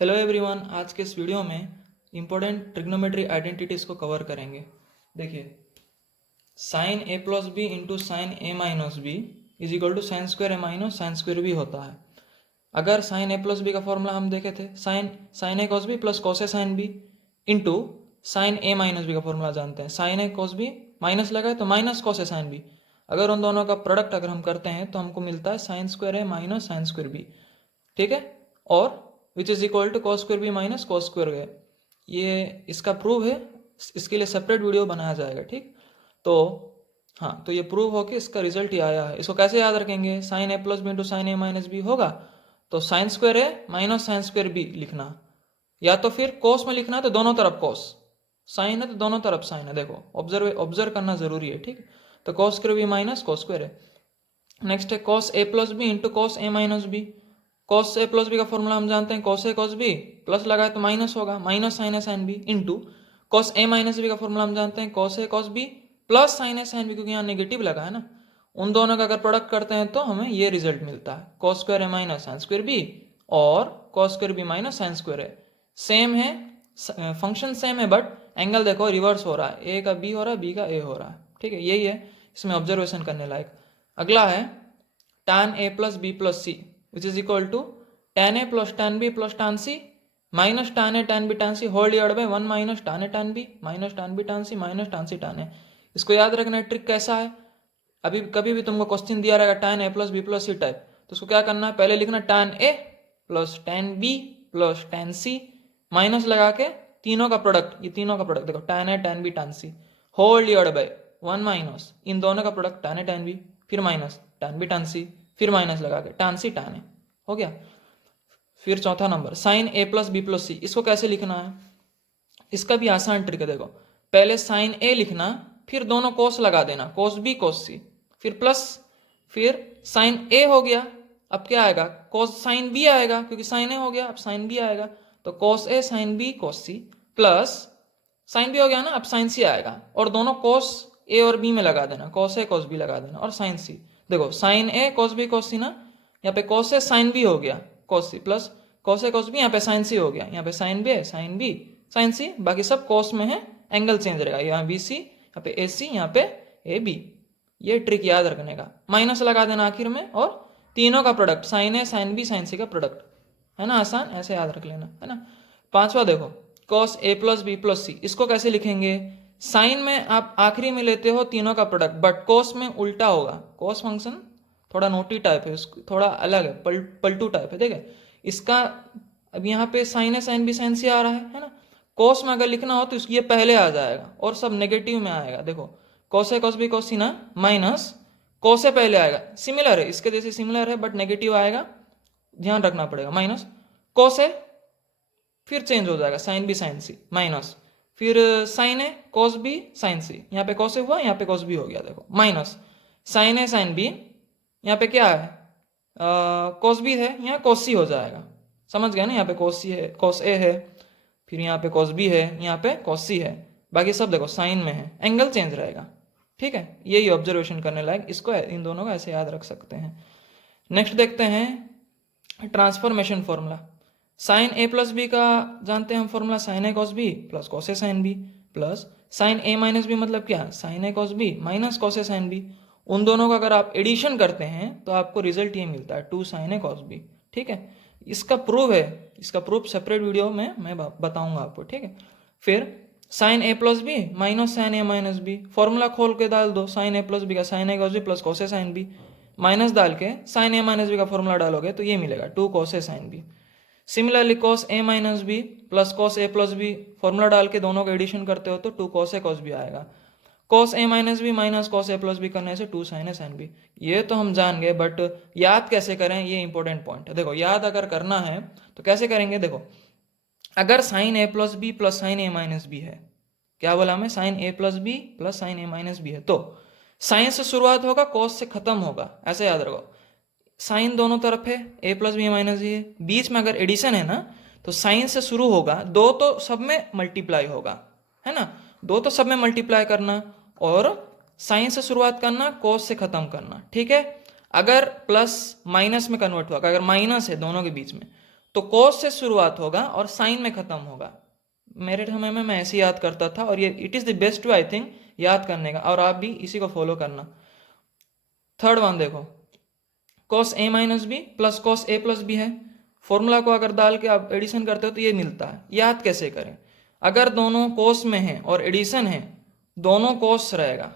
Hello everyone, आज के इस वीडियो में इंपॉर्टेंट ट्रिग्नोमेट्री आइडेंटिटीज को कवर करेंगे। देखिए, sine A plus B into sine A minus B is equal to sine square A minus sine square B होता है। अगर साइन ए प्लस बी का फॉर्मूला हम देखे थे, sine sine A cos B plus cos A sine B into sine A minus B का formula जानते हैं। Sine A cos B minus लगाए तो minus cos A sine B. अगर उन दोनों का प्रोडक्ट अगर हम करते हैं तो हमको मिलता है sine square A minus sine square B, ठीक है। और which is equal to cos square B minus cos square A. ये इसका प्रूव है, इसके लिए सेपरेट वीडियो बनाया जाएगा, ठीक। तो हाँ, तो ये प्रूव हो कि इसका रिजल्ट ही आया है। इसको कैसे याद रखेंगे? Sign A plus B into sine A minus B होगा तो sign square A minus sine square B लिखना, या तो फिर कोस में लिखना है तो दोनों तरफ कोस, साइन है तो दोनों तरफ साइन है। देखो, ऑब्जर्व करना जरूरी है, ठीक। तो cos square B minus cos square है। नेक्स्ट है cos A plus B into cos A minus B. Cos A plus B का फॉर्मूला हम जानते हैं, cos A cos B plus लगाए तो माइनस होगा, minus sine A sine B into cos A minus B का formula हम जानते हैं, cos A cos B plus sine A sine B, क्योंकि यहाँ नेगेटिव लगा है ना। उन दोनों का अगर प्रोडक्ट करते हैं तो हमें ये रिजल्ट मिलता है, cos square A minus sine square B और cos square B minus sine square A. Same है, फंक्शन सेम है, बट एंगल देखो रिवर्स हो रहा है, ए का बी हो रहा है, बी का ए हो रहा है, ठीक है। यही है इसमें ऑब्जर्वेशन करने लायक। अगला है tan a plus B plus C which is equal to tan a plus tan b plus tan c minus tan a tan b tan c whole divide by 1 minus tan a tan b minus tan b tan c minus tan c tan a। इसको याद रखना है। Trick कैसा है, अभी कभी भी तुमको क्वेश्चन दिया रहेगा tan a plus b plus c type, तो उसको क्या करना है, पहले लिखना tan a plus tan b plus tan c minus लगा के तीनों का प्रोडक्ट, ये तीनों का प्रोडक्ट देखो, tan a tan b tan c whole divide by 1 minus इन दोनों का product tan a tan b, फिर minus tan b tan c, फिर माइनस लगा के tan c tan a, हो गया। फिर चौथा number sign A plus B plus सी, इसको कैसे लिखना है? इसका भी आसान ट्रिक है। देखो, पहले साइन ए लिखना, फिर दोनों कोस लगा देना, कोस बी कोस सी, फिर प्लस, फिर साइन ए हो गया, अब क्या आएगा, कोस साइन बी आएगा, क्योंकि साइन ए हो गया, अब साइन बी आएगा, तो कोस ए साइन बी कोस सी प्लस साइन बी हो गया ना, अब साइन सी आएगा, और दोनों कोस ए और बी में लगा देना, कोस ए कोस बी लगा देना, और साइन सी। देखो, साइन ए कोस बी कोस सी ना, यहाँ पे कोस ए साइन बी हो गया कोस सी, प्लस कोस ए कोस बी, यहाँ पे साइन सी हो गया, यहाँ पे साइन बी है साइन बी साइन सी, बाकी सब कोस में है, एंगल चेंज रहेगा, यहाँ बी सी, यहाँ पे ए सी, यहाँ पे ए बी। ये ट्रिक याद रखने का, माइनस लगा देना आखिर में, और तीनों का product sign A sine B sign सी का प्रोडक्ट, है ना, आसान, ऐसे याद रख लेना, है ना। पांचवा देखो, cos A plus B plus सी, इसको कैसे लिखेंगे? साइन में आप आखिरी में लेते हो तीनों का प्रोडक्ट, बट कोस में उल्टा होगा। कोस फंक्शन थोड़ा नोटी टाइप है, थोड़ा अलग है, पलटू टाइप है, देखिए इसका। अब यहाँ पे sign A sine B sign सी आ रहा है ना। कोस में अगर लिखना हो तो ये पहले आ जाएगा और सब नेगेटिव में आएगा। देखो, कोस ए कोस बी कोस सी ना, माइनस कोस ए पहले आएगा, सिमिलर है, इसके जैसे सिमिलर है, बट नेगेटिव आएगा, ध्यान रखना पड़ेगा। माइनस कोस ए, फिर चेंज हो जाएगा sine B sign C, minus फिर sign A cos B sign सी, यहाँ पे कॉस ए हुआ, यहाँ पे कॉस बी हो गया, देखो minus sine A sine B, यहाँ पे क्या है, कॉस बी है, यहाँ कॉस सी हो जाएगा, समझ गया ना। यहाँ पे कॉस सी है, कॉस ए है, फिर यहाँ पे कॉस बी है, यहाँ पे कॉस सी है, बाकी सब देखो साइन में है, एंगल चेंज रहेगा, ठीक है। यही ऑब्जर्वेशन करने लायक, इसको इन दोनों का ऐसे याद रख सकते हैं। नेक्स्ट देखते हैं transformation formula. Sign A plus B का जानते हैं हम formula, sign A cos B plus cos A sine B plus sine A minus B, मतलब क्या, sign A cos B minus cos A sine B. उन दोनों का अगर आप एडिशन करते हैं तो आपको रिजल्ट ये मिलता है 2 साइन ए कॉस बी, ठीक है। इसका प्रूफ है, इसका प्रूफ सेपरेट वीडियो में मैं बताऊंगा आपको, ठीक है। फिर sign A plus B minus sine A minus B, formula खोल के डाल दो, साइन ए प्लस बी का sign A cos B plus cos A sine B, minus डाल के साइन ए माइनस बी का फॉर्मूला डालोगे तो ये मिलेगा 2 cos A sine B. Similarly cos A minus B plus cos A plus B, formula डाल के दोनों का एडिशन करते हो तो 2 कॉस ए कॉस बी आएगा। Cos A minus B minus cos A plus B करने से 2 साइन ए साइन बी। ये तो हम जान गए, बट याद कैसे करें, ये इंपॉर्टेंट पॉइंट है। देखो, याद अगर करना है तो कैसे करेंगे? देखो, अगर sine A plus B plus sine A minus B है, क्या बोला हमें, sign A plus B plus sine A minus B है, तो साइन से शुरुआत होगा, कॉस से खत्म होगा, ऐसे याद रखो। साइन दोनों तरफ है, ए प्लस बी माइनस बी है, बीच में अगर एडिशन है ना तो साइन से शुरू होगा, दो तो सब में मल्टीप्लाई होगा, है ना, दो तो सब में मल्टीप्लाई करना, और साइन से शुरुआत करना, कोस से खत्म करना, ठीक है। अगर प्लस माइनस में कन्वर्ट हुआ, अगर माइनस है दोनों के बीच में, तो कॉस से शुरुआत होगा और साइन में खत्म होगा। मेरे समय में मैं ऐसे याद करता था और ये it is the best way I think याद करने का, और आप भी इसी को फॉलो करना। थर्ड वन देखो, cos A minus B plus cos A plus B है। फॉर्मूला को अगर डाल के आप एडिशन करते हो तो ये मिलता है। याद कैसे करें? अगर दोनों कोस में है और एडिशन है, दोनों कोस रहेगा,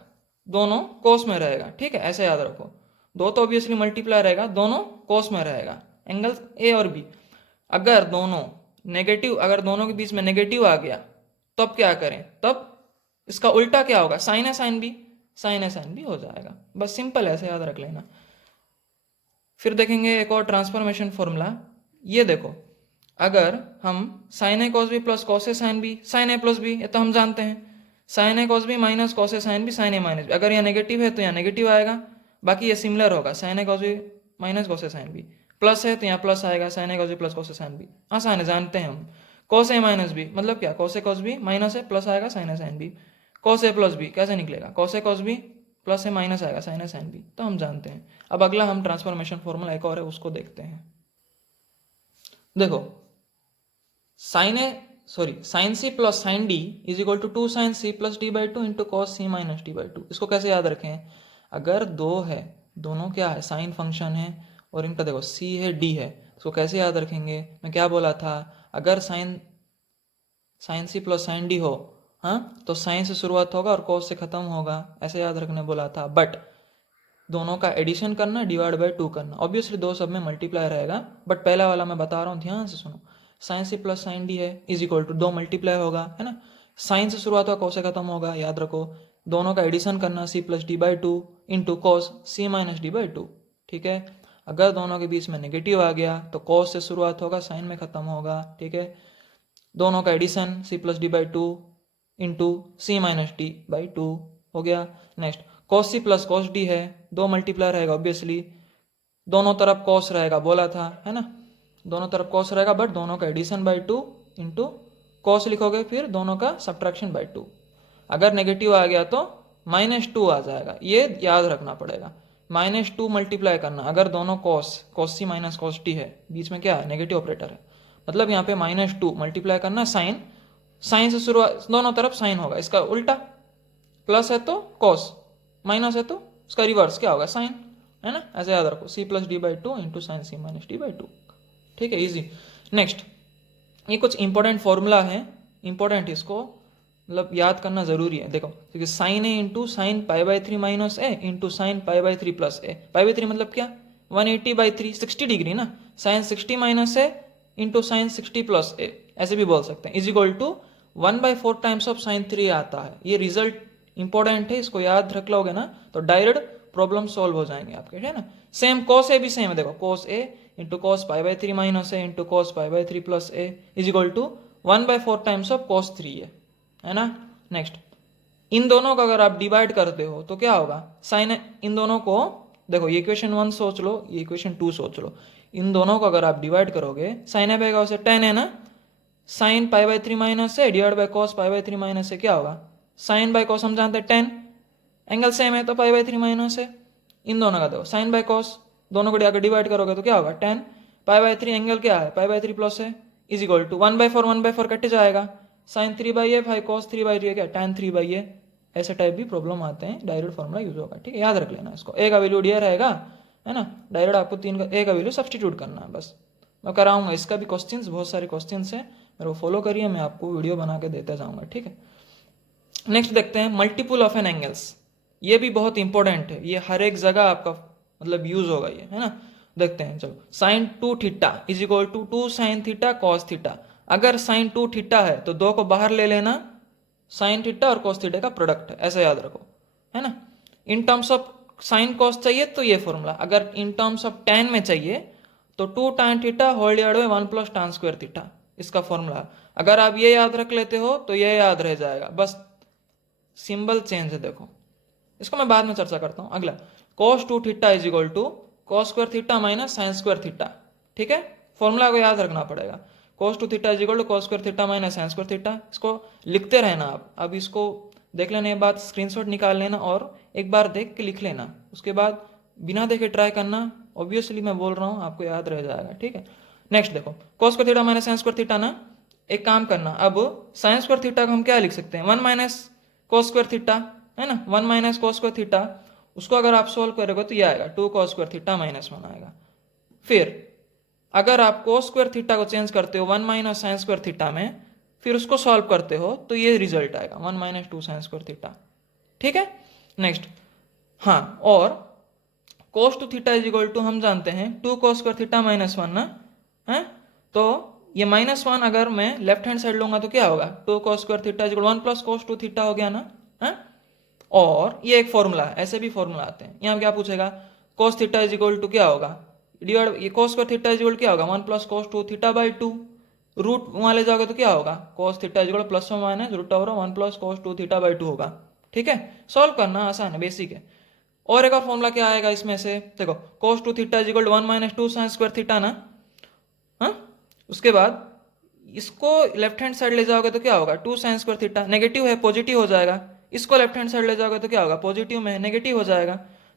दोनों कोस में रहेगा, ठीक है, ऐसे याद रखो। दो तो ऑब्वियसली मल्टीप्लाई रहेगा, दोनों कोस में रहेगा, एंगल ए और बी। अगर दोनों नेगेटिव, अगर दोनों के बीच में नेगेटिव आ गया तब क्या करें? तब इसका उल्टा क्या होगा? साइन है साइन बी, साइन है साइन बी हो जाएगा। बस सिंपल ऐसे याद रख लेना। फिर देखेंगे एक और ट्रांसफॉर्मेशन फॉर्मूला। ये देखो, अगर हम sign A cos B plus cos A sine B, sign A plus B, ये तो हम जानते हैं, sine A cos B minus cos A sine B, sign A minus B. अगर यहाँ नेगेटिव है तो यहाँ नेगेटिव आएगा, बाकी ये सिमिलर होगा, sign A cos B minus cos A sine B. Plus है तो यहाँ प्लस आएगा, sign A cos B plus cos A sine B. आसान है, जानते हैं हम। कॉस ए माइनस बी मतलब क्या? Cos A cos B minus है, प्लस आएगा sign A sine B. Cos A plus B कैसे निकलेगा? Cos A cos B plus है माइनस आएगा साइन ए साइन बी, तो हम जानते हैं। अब अगला हम ट्रांसफॉर्मेशन फॉर्मूला एक और है, उसको देखते हैं। देखो, sine C plus sine D is equal to 2 sine C plus D by 2 into cos C minus D by 2। इसको कैसे याद रखें? अगर दो है, दोनों क्या है? साइन फंक्शन है, और इनका देखो सी है डी है, इसको कैसे याद रखेंगे? मैं क्या बोला था? अगर sine C plus sine D हो, हाँ, तो साइन से शुरुआत होगा और कॉस से खत्म होगा, ऐसे याद रखने बोला था। बट दोनों का एडिशन करना, डिवाइड बाय 2 करना। ऑब्वियसली दो सब में मल्टीप्लाई रहेगा, बट पहला वाला मैं बता रहा हूँ, ध्यान से सुनो। Sine C plus sine D है इज इक्वल टू 2 मल्टीप्लाई होगा, है ना, साइन से शुरुआत होगा, कॉस से खत्म होगा, याद रखो। दोनों का एडिशन करना, C plus D by 2 into cos C minus D by 2, ठीक है। अगर दोनों के बीच में नेगेटिव आ गया तो कॉस से शुरुआत होगा, साइन में खत्म होगा, ठीक है। दोनों का addition C plus D by 2 into C minus D by 2 हो गया। Next, cos C plus cos D है, 2 मल्टीप्लाई रहेगा, ऑब्वियसली दोनों तरफ कॉस रहेगा, बोला था, है ना, दोनों तरफ कॉस रहेगा, बट दोनों का एडिशन बाई 2 इंटू कॉस लिखोगे, फिर दोनों का सब्ट्रैक्शन बाई 2। अगर नेगेटिव आ गया तो -2 आ जाएगा, ये याद रखना पड़ेगा। -2 मल्टीप्लाई करना, अगर दोनों cos C minus cos T है, बीच में क्या है? नेगेटिव ऑपरेटर है, मतलब यहाँ पे -2 मल्टीप्लाई करना, साइन से शुरुआत, दोनों तरफ साइन होगा, इसका उल्टा, प्लस है तो कॉस, माइनस है तो उसका रिवर्स क्या होगा? साइन, है ना, ऐसे याद रखो। C plus D by 2 into sine C minus D by 2, ठीक है, इजी। नेक्स्ट, ये कुछ इंपॉर्टेंट फॉर्मूला है, इंपॉर्टेंट, इसको मतलब याद करना जरूरी है। देखो, क्योंकि sine A into sine pi by 3 minus A into sine pi by 3 plus A. Pi by 3 मतलब क्या? 180/3, 60 डिग्री ना, sine 60 minus A into sine 60 plus A, ऐसे भी बोल सकते हैं, is equal to 1/4 times of sine 3 आता है। ये रिजल्ट इंपॉर्टेंट है, इसको याद रख लोगे ना तो डायरेक्ट प्रॉब्लम सॉल्व हो जाएंगे आपके, है ना। सेम कॉस ए भी सेम है, देखो cos A into cos pi by 3 minus A into cos pi by 3 plus A is equal to 1/4 times of cos 3 है ना। नेक्स्ट, इन दोनों का अगर आप डिवाइड करते हो तो क्या होगा? साइन, इन दोनों को देखो, ये इक्वेशन 1 सोच लो, ये इक्वेशन 2 सोच लो, इन दोनों को अगर आप डिवाइड करोगे, साइन ए पाएगा उसे 10 है ना, साइन पाई बाई 3 माइनस है divide by cos pi by 3 minus है, क्या होगा? साइन बाई कॉस हम जानते हैं 10, एंगल सेम है तो पाई बाई 3 माइनस है। इन दोनों का देखो, साइन बाई कॉस, दोनों को अगर डिवाइड करोगे तो क्या होगा? 10 पाई बाई 3, एंगल क्या है? पाई बाई 3 प्लस है, इज इक्वल टू 1/4 कट जाएगा, साइन 3/a भाई कॉस 3/3 क्या? tan 3/a। ऐसे टाइप भी प्रॉब्लम आते हैं, डायरेक्ट फॉर्मूला यूज होगा, ठीक है, याद रख लेना इसको। ए का वैल्यू दिया रहेगा, है ना, डायरेक्ट आपको 3 का ए का वैल्यू सब्सटीट्यूट करना है, बस। मैं कराऊंगा इसका भी क्वेश्चंस, बहुत सारे क्वेश्चंस हैं, मेरे को फॉलो करिए, मैं आपको वीडियो बना के देते जाऊंगा, ठीक है। नेक्स्ट देखते हैं मल्टीपल ऑफ एन एंगल्स। ये भी बहुत इंपॉर्टेंट है, ये हर एक जगह आपका मतलब यूज होगा ये, है ना। देखते हैं, चलो, sine 2 theta is equal to 2 sine theta cos theta. अगर साइन 2 थीटा है तो 2 को बाहर ले लेना, साइन थीटा और कॉस थीटा का प्रोडक्ट है, ऐसा याद रखो, है ना। In terms of sine cos चाहिए तो ये फॉर्मूला, अगर इन टर्म्स ऑफ tan में चाहिए तो 2 tan theta whole divide by 1 plus tan square theta, इसका फॉर्मूला। अगर आप ये याद रख लेते हो तो ये याद रह जाएगा, बस सिंबल चेंज है, देखो इसको मैं बाद में चर्चा करता हूं। अगला, cos 2 theta is equal to cos square theta minus sine square theta, ठीक है, फॉर्मूला को याद रखना पड़ेगा। cos 2 theta is equal to cos square theta minus sine square theta, इसको लिखते रहना आप। अब इसको देख लेने के बाद स्क्रीनशॉट निकाल लेना और एक बार देख के लिख लेना, उसके बाद बिना देखे ट्राई करना, ऑब्वियसली मैं बोल रहा हूँ आपको याद रह जाएगा, ठीक है। नेक्स्ट देखो cos square theta minus sine square theta ना, एक काम करना, अब साइन स्क्वायर थीटा को हम क्या लिख सकते हैं, 1 माइनस कोस स्क्वायर थीटा, है ना, 1 माइनस कोस स्क्वायर थीटा, उसको अगर आप सोल्व करोगे तो ये आएगा 2 cos स्क्वायर थीटा माइनस 1 आएगा। फिर अगर आप कोस स्क्वायर थीटा को चेंज करते हो 1 माइनस साइन स्क्वायर थीटा में, फिर उसको सॉल्व करते हो तो ये रिजल्ट आएगा 1 माइनस 2 साइन स्क्वायर थीटा। ठीक है, नेक्स्ट, हाँ, और cos two theta is equal to हम जानते हैं 2 cos स्क्वायर थीटा माइनस 1 ना, है, तो ये -1 अगर मैं लेफ्ट हैंड साइड लूंगा तो क्या होगा, 2 cos square theta is equal 1 plus cos 2 theta हो गया ना, है। और ये एक फॉर्मूला है, ऐसे भी फॉर्मूला आते हैं। यहाँ क्या पूछेगा, cos theta is equal to क्या होगा, डिवाइड, ये cos square theta is equal क्या होगा 1 plus cos 2 theta by 2, root वहां ले जाओगे तो क्या होगा, cos theta is equal plus और minus root over 1 plus cos 2 theta by 2 होगा। ठीक है, सॉल्व करना आसान है, बेसिक है। और एक और फॉर्मूला क्या आएगा इसमें से, देखो cos 2 theta is equal to 1 minus 2 sine square theta ना, हाँ, उसके बाद इसको लेफ्ट हैंड साइड ले जाओगे तो क्या होगा, 2 साइन स्क्वायर थीटा, नेगेटिव है पॉजिटिव हो जाएगा, इसको लेफ्ट हैंड साइड ले जाओगे तो क्या होगा, पॉजिटिव में है नेगेटिव हो जाएगा,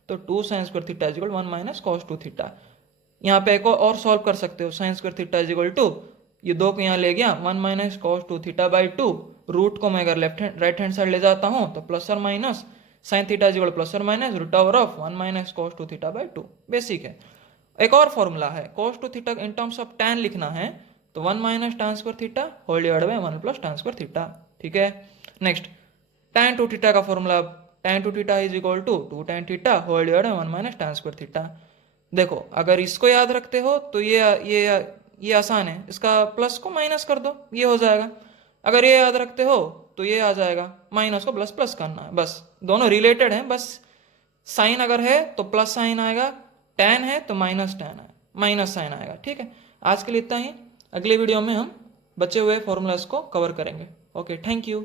तो 2 sine square theta is equal 1 minus cos 2 theta. यहाँ पे एक और सॉल्व कर सकते हो, sine square theta is equal to, ये 2 को यहाँ ले गया 1 minus cos 2 theta by 2, root को मैं अगर राइट हैंड साइड ले जाता हूँ तो प्लस और minus sine theta is equal plus और minus root over of 1 minus cos 2 theta by 2, basic है। एक और फॉर्मूला है, cos 2 theta in terms of tan लिखना है तो 1 minus tan square theta whole divide by 1 plus tan square theta. ठीक है, नेक्स्ट, tan 2 थीटा का formula, tan 2 theta is equal to 2 tan theta whole divide by 1 minus tan square theta. देखो अगर इसको याद रखते हो तो ये आसान है, इसका प्लस को माइनस कर दो, ये हो जाएगा। अगर ये याद रखते हो तो ये आ जाएगा, माइनस को प्लस प्लस करना है, बस दोनों रिलेटेड हैं, बस साइन अगर है तो प्लस साइन आएगा, टैन है तो माइनस टैन है, माइनस साइन आएगा। ठीक है, आज के लिए इतना ही, अगले वीडियो में हम बचे हुए फॉर्मूलाज को कवर करेंगे। Okay, thank you.